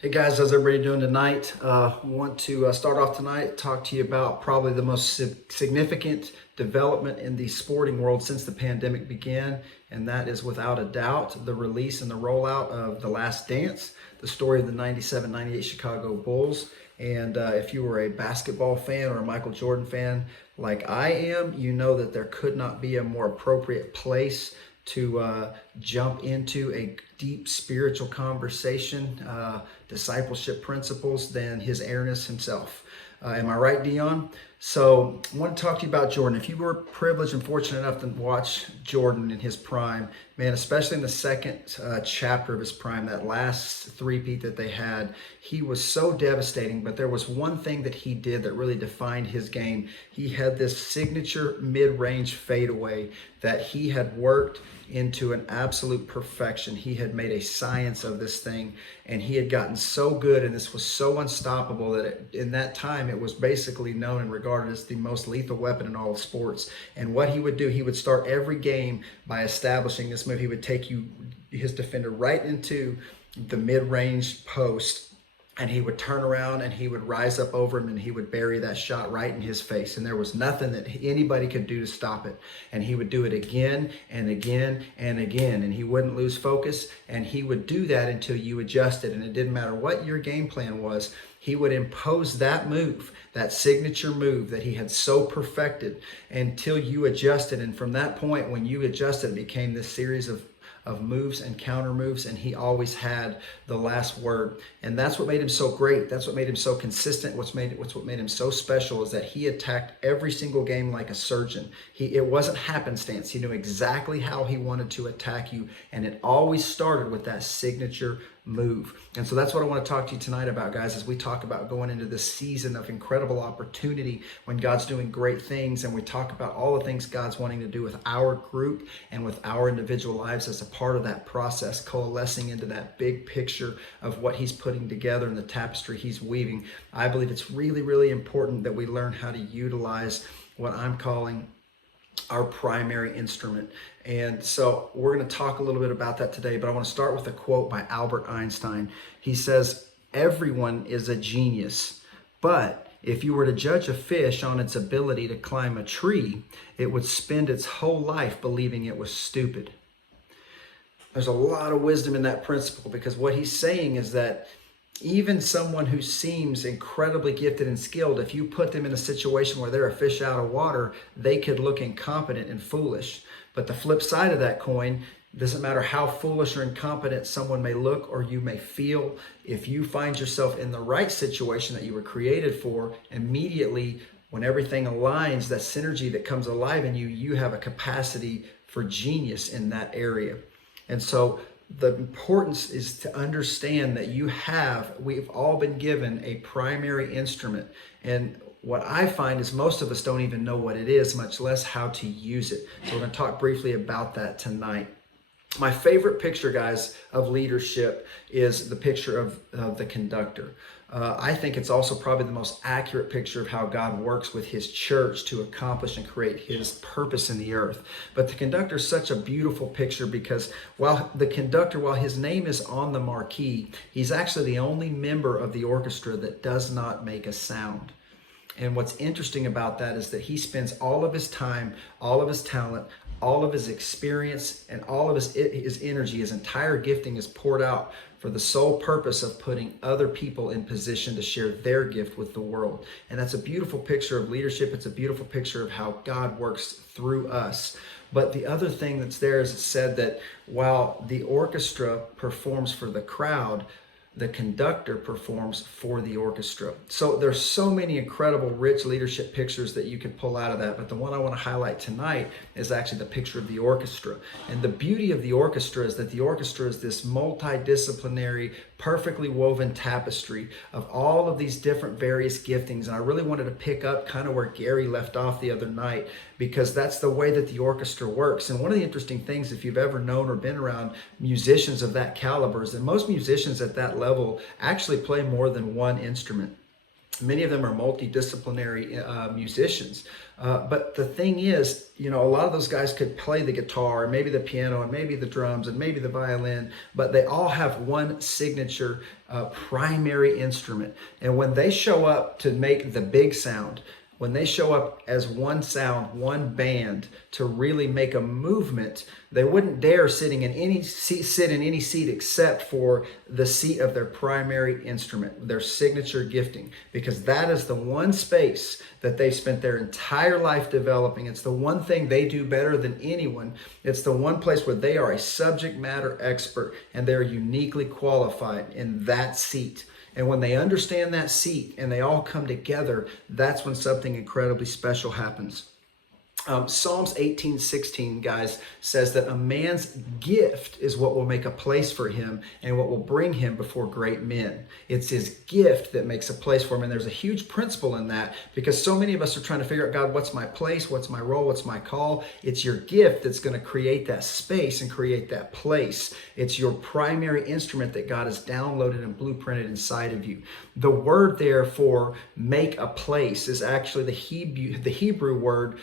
Hey guys, how's everybody doing tonight? Want to start off tonight, talk to you about probably the most significant development in the sporting world since the pandemic began, and that is without a doubt the release and the rollout of The Last Dance, the story of the 97-98 Chicago Bulls. And if you were a basketball fan or a Michael Jordan fan like I am, you know that there could not be a more appropriate place to jump into a deep spiritual conversation, discipleship principles, than his airness himself. Am I right, Dion? So I want to talk to you about Jordan. If you were privileged and fortunate enough to watch Jordan in his prime, man, especially in the second chapter of his prime, that last three-peat that they had, he was so devastating. But there was one thing that he did that really defined his game. He had this signature mid-range fadeaway that he had worked into an absolute perfection. He had made a science of this thing, and he had gotten so good, and this was so unstoppable that in that time it was basically known and regarded as the most lethal weapon in all of sports. And what he would do, he would start every game by establishing this move. He would take his defender right into the mid-range post, and he would turn around and he would rise up over him and he would bury that shot right in his face. And there was nothing that anybody could do to stop it. And he would do it again and again and again. And he wouldn't lose focus. And he would do that until you adjusted. And it didn't matter what your game plan was. He would impose that move, that signature move that he had so perfected, until you adjusted. And from that point, when you adjusted, it became this series of moves and counter moves, and he always had the last word. And that's what made him so great. That's what made him so consistent. What made him so special is that he attacked every single game like a surgeon. It wasn't happenstance. He knew exactly how he wanted to attack you, and it always started with that signature move. And so that's what I want to talk to you tonight about, guys, as we talk about going into this season of incredible opportunity when God's doing great things, and we talk about all the things God's wanting to do with our group and with our individual lives as a part of that process, coalescing into that big picture of what he's putting together and the tapestry he's weaving. I believe it's really, really important that we learn how to utilize what I'm calling our primary instrument. And so we're going to talk a little bit about that today, but I want to start with a quote by Albert Einstein. He says, "Everyone is a genius, but if you were to judge a fish on its ability to climb a tree, it would spend its whole life believing it was stupid." There's a lot of wisdom in that principle, because what he's saying is that even someone who seems incredibly gifted and skilled, if you put them in a situation where they're a fish out of water, they could look incompetent and foolish. But the flip side of that coin, doesn't matter how foolish or incompetent someone may look or you may feel, if you find yourself in the right situation that you were created for, immediately when everything aligns, that synergy that comes alive in you, you have a capacity for genius in that area. And so the importance is to understand that we've all been given a primary instrument. And what I find is most of us don't even know what it is, much less how to use it. So we're going to talk briefly about that tonight. My favorite picture, guys, of leadership is the picture of the conductor. I think it's also probably the most accurate picture of how God works with his church to accomplish and create his purpose in the earth. But the conductor is such a beautiful picture because while his name is on the marquee, he's actually the only member of the orchestra that does not make a sound. And what's interesting about that is that he spends all of his time, all of his talent, all of his experience, and all of his energy, his entire gifting is poured out for the sole purpose of putting other people in position to share their gift with the world. And that's a beautiful picture of leadership. It's a beautiful picture of how God works through us. But the other thing that's there is it said that while the orchestra performs for the crowd, the conductor performs for the orchestra. So there's so many incredible, rich leadership pictures that you can pull out of that. But the one I want to highlight tonight is actually the picture of the orchestra. And the beauty of the orchestra is that the orchestra is this multidisciplinary, perfectly woven tapestry of all of these different various giftings. And I really wanted to pick up kind of where Gary left off the other night, because that's the way that the orchestra works. And one of the interesting things, if you've ever known or been around musicians of that caliber, is that most musicians at that level actually play more than one instrument. Many of them are multidisciplinary musicians. But the thing is, a lot of those guys could play the guitar, and maybe the piano, and maybe the drums, and maybe the violin, but they all have one signature primary instrument. And when they show up to make the big sound, when they show up as one sound, one band to really make a movement, they wouldn't dare sit in any seat except for the seat of their primary instrument, their signature gifting, because that is the one space that they've spent their entire life developing. It's the one thing they do better than anyone. It's the one place where they are a subject matter expert and they're uniquely qualified in that seat. And when they understand that seat and they all come together, that's when something incredibly special happens. Psalms 18:16, guys, says that a man's gift is what will make a place for him and what will bring him before great men. It's his gift that makes a place for him. And there's a huge principle in that, because so many of us are trying to figure out, God, what's my place? What's my role? What's my call? It's your gift that's going to create that space and create that place. It's your primary instrument that God has downloaded and blueprinted inside of you. The word there for make a place is actually the Hebrew word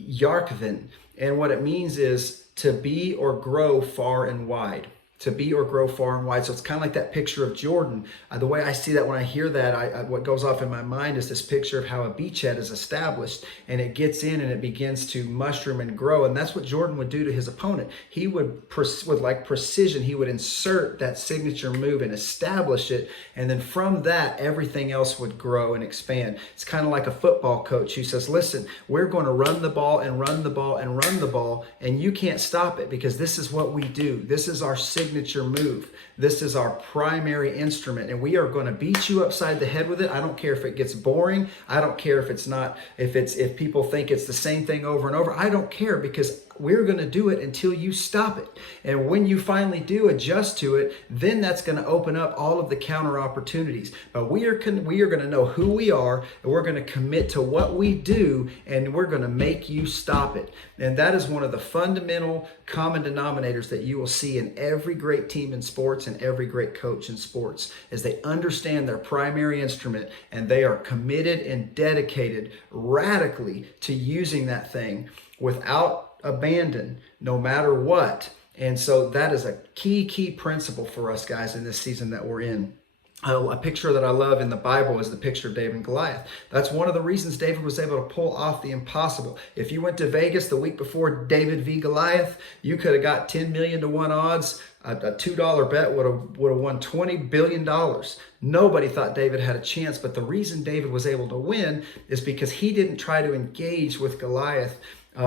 yarkvin, and what it means is to be or grow far and wide. To be or grow far and wide. So it's kind of like that picture of Jordan. The way I see that when I hear that, what goes off in my mind is this picture of how a beachhead is established and it gets in and it begins to mushroom and grow. And that's what Jordan would do to his opponent. He would, with like precision, he would insert that signature move and establish it. And then from that, everything else would grow and expand. It's kind of like a football coach who says, listen, we're going to run the ball and run the ball and run the ball, and you can't stop it because this is what we do. This is our signature move. This is our primary instrument, and we are going to beat you upside the head with it. I don't care if it gets boring. I don't care if it's not, if people think it's the same thing over and over. I don't care, because we're going to do it until you stop it. And when you finally do adjust to it, then that's going to open up all of the counter opportunities. But we are going to know who we are, and we're going to commit to what we do, and we're going to make you stop it. And that is one of the fundamental common denominators that you will see in every great team in sports and every great coach in sports, is they understand their primary instrument and they are committed and dedicated radically to using that thing without abandon, no matter what. And so that is a key principle for us guys in this season that we're in. A picture that I love in the Bible is the picture of David and Goliath. That's one of the reasons David was able to pull off the impossible. If you went to Vegas the week before David v. Goliath, you could have got 10 million to 1 odds. A $2 bet would have won $20 billion. Nobody thought David had a chance, but the reason David was able to win is because he didn't try to engage with Goliath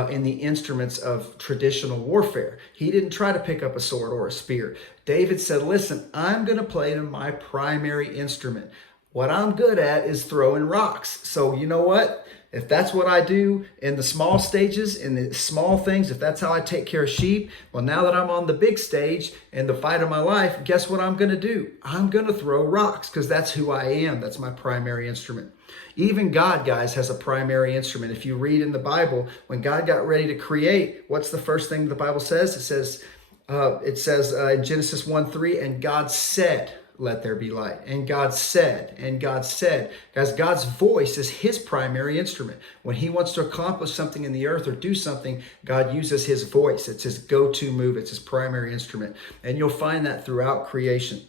in the instruments of traditional warfare. He didn't try to pick up a sword or a spear. David said, listen, I'm going to play to my primary instrument. What I'm good at is throwing rocks. So you know what? If that's what I do in the small stages, in the small things, if that's how I take care of sheep, well, now that I'm on the big stage in the fight of my life, guess what I'm going to do? I'm going to throw rocks, because that's who I am. That's my primary instrument. Even God, guys, has a primary instrument. If you read in the Bible, when God got ready to create, what's the first thing the Bible says? It says in Genesis 1:3, and God said, let there be light. And God said, and God said. Guys, God's voice is his primary instrument. When he wants to accomplish something in the earth or do something, God uses his voice. It's his go-to move. It's his primary instrument. And you'll find that throughout creation.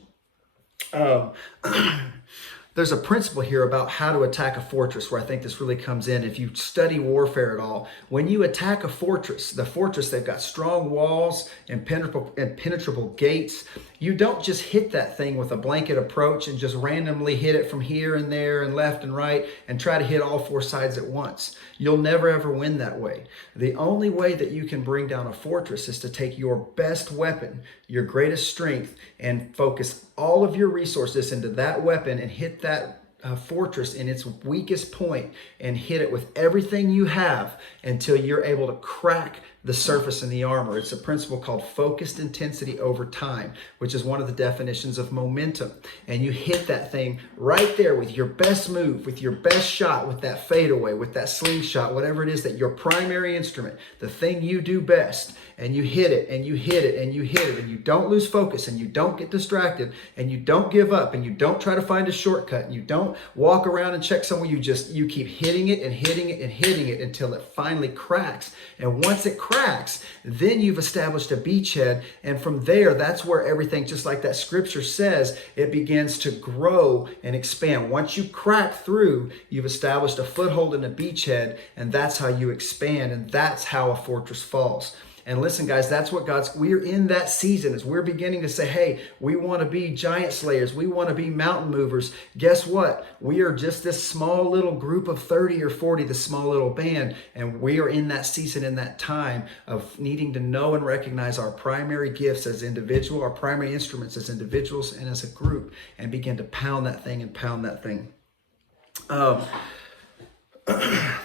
There's a principle here about how to attack a fortress where I think this really comes in. If you study warfare at all, when you attack a fortress, they've got strong walls and impenetrable gates. You don't just hit that thing with a blanket approach and just randomly hit it from here and there and left and right and try to hit all four sides at once. You'll never ever win that way. The only way that you can bring down a fortress is to take your best weapon, your greatest strength, and focus all of your resources into that weapon and hit that fortress in its weakest point and hit it with everything you have until you're able to crack the surface and the armor. It's a principle called focused intensity over time, which is one of the definitions of momentum. And you hit that thing right there with your best move, with your best shot, with that fadeaway, with that slingshot, whatever it is that your primary instrument, the thing you do best, and you hit it and you hit it and you hit it, and you don't lose focus and you don't get distracted and you don't give up and you don't try to find a shortcut and you don't walk around and check somewhere. You keep hitting it and hitting it and hitting it until it finally cracks. And once it cracks, then you've established a beachhead, and from there, that's where everything, just like that scripture says, it begins to grow and expand. Once you crack through, you've established a foothold and a beachhead, and that's how you expand, and that's how a fortress falls. And listen, guys, that's what we're in that season as we're beginning to say, hey, we want to be giant slayers. We want to be mountain movers. Guess what? We are just this small little group of 30 or 40, this small little band. And we are in that season, in that time of needing to know and recognize our primary gifts as individuals, our primary instruments as individuals and as a group, and begin to pound that thing and pound that thing.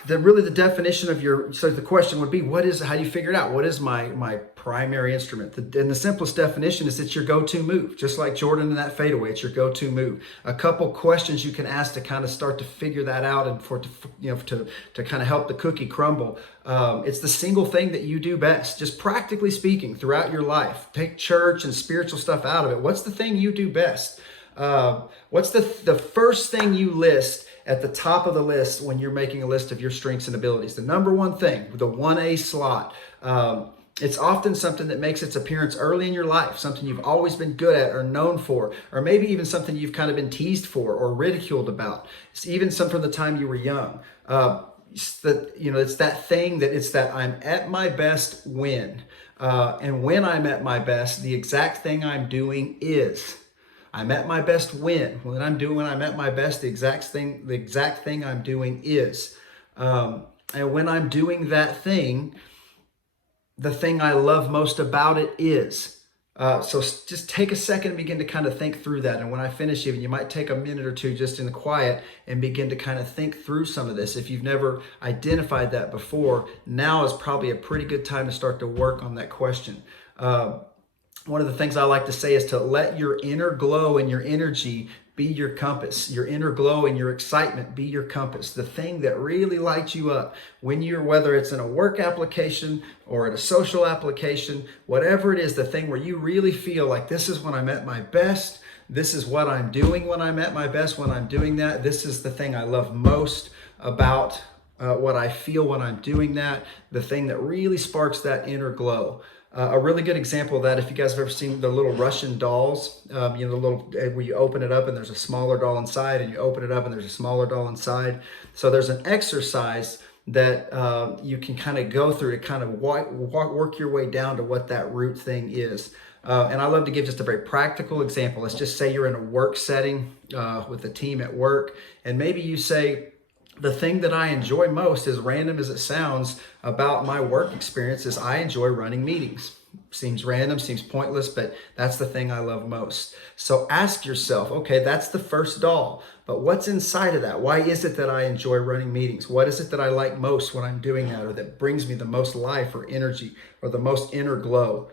The definition of so the question would be, how do you figure it out? What is my primary instrument? And the simplest definition is it's your go-to move. Just like Jordan in that fadeaway, it's your go-to move. A couple questions you can ask to kind of start to figure that out, and to kind of help the cookie crumble. It's the single thing that you do best, just practically speaking, throughout your life. Take church and spiritual stuff out of it. What's the thing you do best? What's the first thing you list at the top of the list when you're making a list of your strengths and abilities? The number one thing, the 1A slot. It's often something that makes its appearance early in your life, something you've always been good at or known for, or maybe even something you've kind of been teased for or ridiculed about. It's even some from the time you were young. It's that thing that I'm at my best when. And when I'm at my best, the exact thing I'm doing is. I'm at my best when I'm at my best, the exact thing I'm doing is. And when I'm doing that thing, the thing I love most about it is. So just take a second and begin to kind of think through that. And when I finish, even you might take a minute or two just in the quiet and begin to kind of think through some of this. If you've never identified that before, now is probably a pretty good time to start to work on that question. One of the things I like to say is to let your inner glow and your energy be your compass. Your inner glow and your excitement be your compass. The thing that really lights you up whether it's in a work application or at a social application, whatever it is, the thing where you really feel like this is when I'm at my best. This is what I'm doing when I'm at my best, when I'm doing that. This is the thing I love most about what I feel when I'm doing that. The thing that really sparks that inner glow. A really good example of that, if you guys have ever seen the little Russian dolls, the little where you open it up and there's a smaller doll inside, and you open it up and there's a smaller doll inside. So there's an exercise that you can kind of go through to kind of work your way down to what that root thing is. And I love to give just a very practical example. Let's just say you're in a work setting with a team at work, and maybe you say, the thing that I enjoy most, as random as it sounds, about my work experience is I enjoy running meetings. Seems random, seems pointless, but that's the thing I love most. So ask yourself, okay, that's the first doll, but what's inside of that? Why is it that I enjoy running meetings? What is it that I like most when I'm doing that, or that brings me the most life or energy or the most inner glow?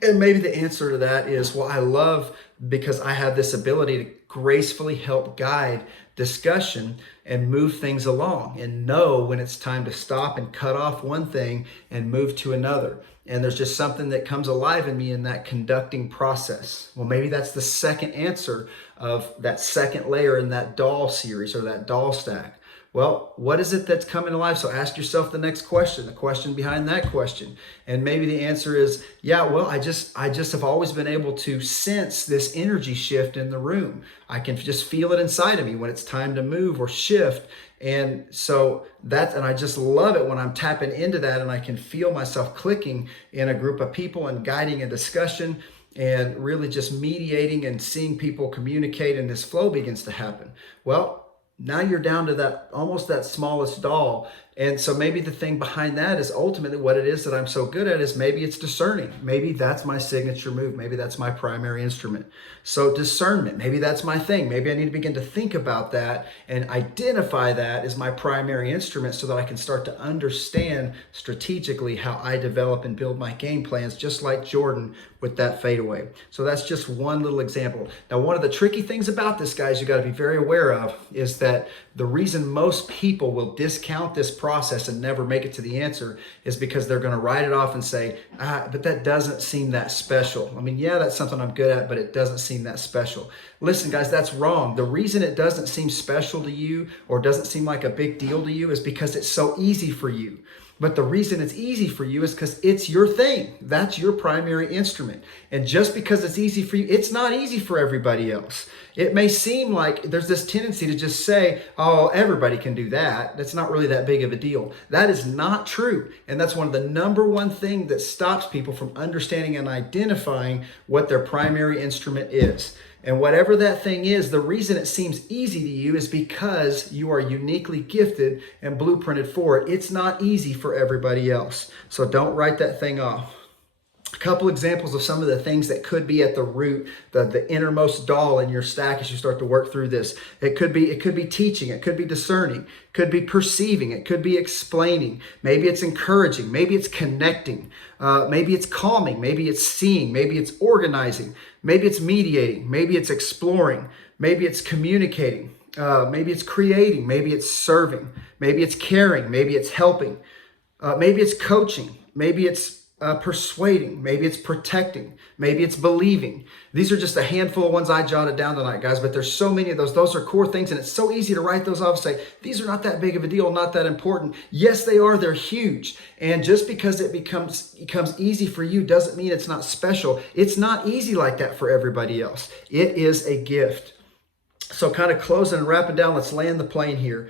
And maybe the answer to that is, well, I love because I have this ability to gracefully help guide discussion and move things along and know when it's time to stop and cut off one thing and move to another. And there's just something that comes alive in me in that conducting process. Well, maybe that's the second answer of that second layer in that doll series or that doll stack. Well, what is it that's coming alive? So ask yourself the next question, the question behind that question. And maybe the answer is, yeah, well, I just have always been able to sense this energy shift in the room. I can just feel it inside of me when it's time to move or shift. And so and I just love it when I'm tapping into that and I can feel myself clicking in a group of people and guiding a discussion and really just mediating and seeing people communicate, and this flow begins to happen. Well, now you're down to that almost that smallest doll. And so maybe the thing behind that is ultimately what it is that I'm so good at is maybe it's discerning. Maybe that's my signature move. Maybe that's my primary instrument. So discernment, maybe that's my thing. Maybe I need to begin to think about that and identify that as my primary instrument so that I can start to understand strategically how I develop and build my game plans, just like Jordan with that fadeaway. So that's just one little example. Now, one of the tricky things about this, guys, you got to be very aware of is that the reason most people will discount this process and never make it to the answer is because they're going to write it off and say, but that doesn't seem that special. I mean, yeah, that's something I'm good at, but it doesn't seem that special. Listen, guys, that's wrong. The reason it doesn't seem special to you or doesn't seem like a big deal to you is because it's so easy for you. But the reason it's easy for you is because it's your thing. That's your primary instrument. And just because it's easy for you, it's not easy for everybody else. It may seem like there's this tendency to just say, oh, everybody can do that. That's not really that big of a deal. That is not true. And that's one of the number one thing that stops people from understanding and identifying what their primary instrument is. And whatever that thing is, the reason it seems easy to you is because you are uniquely gifted and blueprinted for it. It's not easy for everybody else. So don't write that thing off. A couple examples of some of the things that could be at the root, the innermost doll in your stack as you start to work through this. It could be teaching, it could be discerning, it could be perceiving, it could be explaining. Maybe it's encouraging, maybe it's connecting, maybe it's calming, maybe it's seeing, maybe it's organizing, maybe it's mediating, maybe it's exploring, maybe it's communicating, maybe it's creating, maybe it's serving, maybe it's caring, maybe it's helping, maybe it's coaching, maybe it's persuading, maybe it's protecting, maybe it's believing. These are just a handful of ones I jotted down tonight, guys, but there's so many of those. Those are core things, and it's so easy to write those off and say, these are not that big of a deal, not that important. Yes, they are. They're huge. And just because it becomes easy for you doesn't mean it's not special. It's not easy like that for everybody else. It is a gift. So kind of closing and wrapping down, let's land the plane here.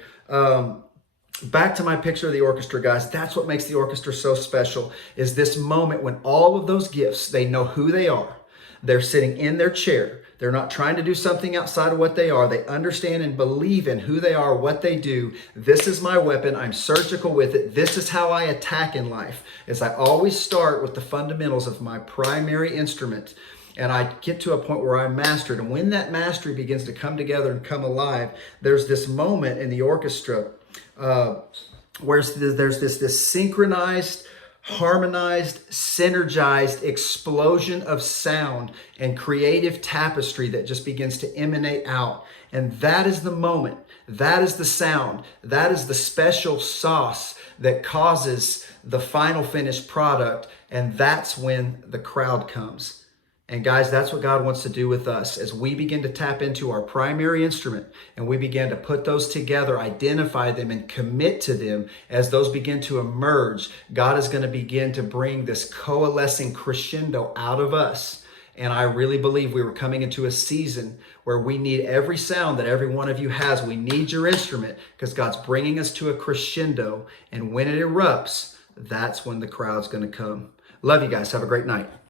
Back to my picture of the orchestra, guys. That's what makes the orchestra so special, is this moment when all of those gifts, they know who they are. They're sitting in their chair. They're not trying to do something outside of what they are. They understand and believe in who they are, what they do. This is my weapon. I'm surgical with it. This is how I attack in life. Is I always start with the fundamentals of my primary instrument. And I get to a point where I master it. And when that mastery begins to come together and come alive, there's this moment in the orchestra where there's this synchronized, harmonized, synergized explosion of sound and creative tapestry that just begins to emanate out. And that is the moment. That is the sound. That is the special sauce that causes the final finished product. And that's when the crowd comes. And guys, that's what God wants to do with us as we begin to tap into our primary instrument and we begin to put those together, identify them, and commit to them. As those begin to emerge, God is going to begin to bring this coalescing crescendo out of us. And I really believe we were coming into a season where we need every sound that every one of you has. We need your instrument because God's bringing us to a crescendo. And when it erupts, that's when the crowd's going to come. Love you guys. Have a great night.